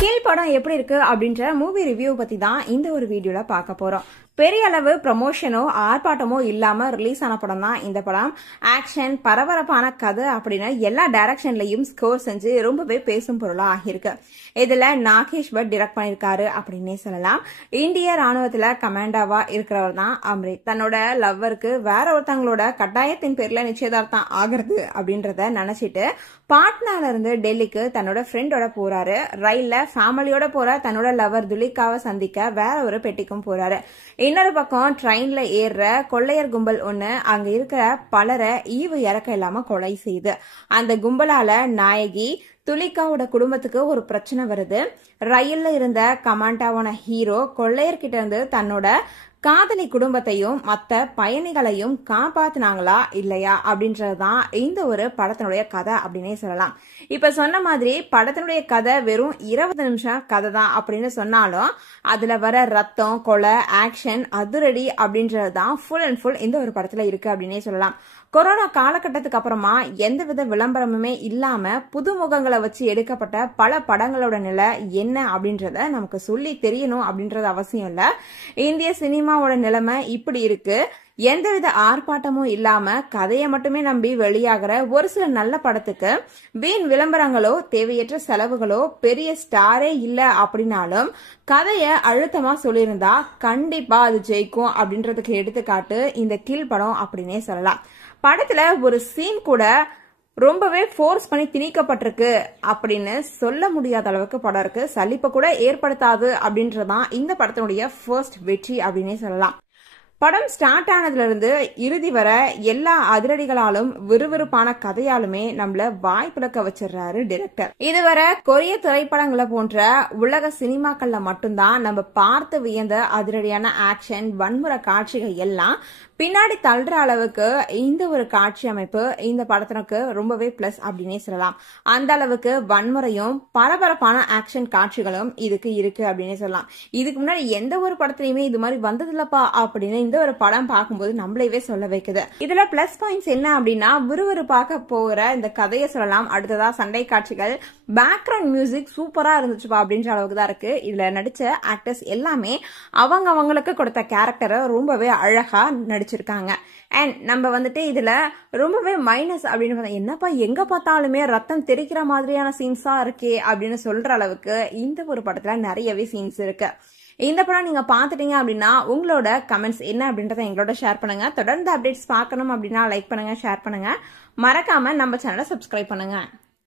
கீழ் படம் எப்படி இருக்கு அப்படின்ற மூவி ரிவ்யூ பத்தி தான் இந்த ஒரு வீடியோல பார்க்க போறோம். பெரிய அளவு ப்ரமோஷனோ ஆர்ப்பாட்டமோ இல்லாம ரிலீஸ் ஆன படம் தான் இந்த படம். ஆக்ஷன், பரபரப்பான கதை அப்படின்னு எல்லா டைரக்ஷன்லயும் ஸ்கோர் செஞ்சு ரொம்பவே பேசும் பொருளா ஆகியிருக்கு. இதுல நாகேஷ் பட் டிரெக்ட் பண்ணிருக்காரு அப்படின்னே சொல்லலாம். இந்திய ராணுவத்துல கமாண்டாவா இருக்கிறவர் தான் அம்ரித். தன்னோட லவ்வருக்கு வேற ஒருத்தவங்களோட கட்டாயத்தின் பேர்ல நிச்சயதார்த்தம் ஆகிறது அப்படின்றத நினைச்சிட்டு பாட்னால இருந்து டெல்லிக்கு தன்னோட ஃப்ரெண்டோட போறாரு. ரயில்ல ஃபேமிலியோட போற தன்னோட லவர் துலிகாவை சந்திக்க வேற ஒரு பெட்டிக்கும் போறாரு. இன்னொரு பக்கம் ட்ரெயின்ல ஏறுற கொள்ளையர் கும்பல் ஒண்ணு அங்க இருக்கிற பலரை ஈவு இறக்க இல்லாம கொலை செய்யுது. அந்த கும்பலால நாயகி துலிகாவோட குடும்பத்துக்கு ஒரு பிரச்சனை வருது. ரயில்ல இருந்த கமாண்டாவான ஹீரோ கொள்ளையர்கிட்ட இருந்து தன்னோட காதலி குடும்பத்தையும் மத்த பயணிகளையும் காப்பாத்தினாங்களா இல்லையா அப்படின்றதுதான் இந்த ஒரு படத்தினுடைய கதை அப்படின்னே சொல்லலாம். இப்ப சொன்ன மாதிரி படத்தினுடைய கதை வெறும் 20 நிமிஷம் கதை தான் அப்படின்னு சொன்னாலும் அதுல வர ரத்தம், கொலை, ஆக்ஷன், அதிரடி அப்படின்றதுதான் ஃபுல் அண்ட் ஃபுல் இந்த ஒரு படத்துல இருக்கு அப்படின்னே சொல்லலாம். கொரோனா காலகட்டத்துக்கு அப்புறமா எந்தவித விளம்பரமுமே இல்லாம புதுமுகங்களை வச்சு எடுக்கப்பட்ட பல படங்களோட நிலை என்ன அப்படின்றத நமக்கு சொல்லி தெரியணும் அப்படின்றது அவசியம் இல்ல. இந்திய சினிமாவோட நிலைமை இப்படி இருக்கு. எந்தவித ஆர்ப்பாட்டமும் இல்லாம கதையை மட்டுமே நம்பி வெளியாகிற ஒரு சில நல்ல படத்துக்கு வீண் விளம்பரங்களோ தேவையற்ற செலவுகளோ பெரிய ஸ்டாரே இல்ல அப்படின்னாலும் கதைய அழுத்தமா சொல்லியிருந்தா கண்டிப்பா அது ஜெயிக்கும் அப்படின்றதுக்கு எடுத்துக்காட்டு இந்த கீழ் படம் அப்படின்னே சொல்லலாம். படத்துல ஒரு சீன் கூட ரொம்பவே ஃபோர்ஸ் பண்ணி திணிக்கப்பட்டிருக்கு அப்படின்னு சொல்ல முடியாத அளவுக்கு படம் இருக்கு. சலிப்பை கூட ஏற்படுத்தாது அப்படின்றதான் இந்த படத்தினுடைய ஃபர்ஸ்ட் வெற்றி அப்படின்னே சொல்லலாம். படம் ஸ்டார்ட் ஆனதுல இருந்து இறுதி வர எல்லா அதிரடிகளாலும் விறுவிறுப்பான கதையாலுமே நம்மள வாய் பிளக்க வச்சிடறாரு டைரக்டர். இதுவரை கொரிய திரைப்படங்களை போன்ற உலக சினிமாக்கள்ல மட்டும்தான் நம்ம பார்த்து வியந்த அதிரடியான ஆக்ஷன், வன்முறை காட்சிகள் எல்லாம் பின்னாடி தள்ளுற அளவுக்கு இந்த ஒரு காட்சி அமைப்பு இந்த படத்திற்கு ரொம்பவே பிளஸ் அப்படின்னே சொல்லலாம். அந்த அளவுக்கு வன்முறையும் பரபரப்பான ஆக்ஷன் காட்சிகளும் இதுக்கு இருக்கு அப்படின்னே சொல்லலாம். இதுக்கு முன்னாடி எந்த ஒரு படத்திலயுமே இது மாதிரி வந்ததில்லப்பா அப்படின்னு இந்த ஒரு படம் பார்க்கும்போது நம்மளவே சொல்ல வைக்குது. இதுல பிளஸ் பாயிண்ட்ஸ் என்ன அப்படின்னா விறுவிறுப்பாக போகிற இந்த கதையை சொல்லலாம். அடுத்ததா சண்டை காட்சிகள், பேக்ரவுண்ட் மியூசிக் சூப்பரா இருந்துச்சுப்பா அப்படின்ற அளவுக்கு தான் இருக்கு. இதுல நடிச்ச ஆக்டர்ஸ் எல்லாமே அவங்களுக்கு கொடுத்த கேரக்டரை ரொம்பவே அழகா நடிச்சிருக்காங்க. அண்ட் நம்ம வந்துட்டு இதுல ரொம்பவே மைனஸ் அப்படின்னு என்னப்பா எங்க பார்த்தாலுமே ரத்தம் தெரிக்கிற மாதிரியான சீன்ஸா இருக்கே அப்படின்னு சொல்ற அளவுக்கு இந்த ஒரு படத்துல நிறையவே சீன்ஸ் இருக்கு. இந்த படம் நீங்க பாத்துட்டீங்க அப்படின்னா உங்களோட கமெண்ட்ஸ் என்ன அப்படின்றத எங்களோட ஷேர் பண்ணுங்க. தொடர்ந்து அப்டேட்ஸ் பார்க்கணும் அப்படின்னா லைக் பண்ணுங்க, ஷேர் பண்ணுங்க, மறக்காம நம்ம சேனலை சப்ஸ்கிரைப் பண்ணுங்க.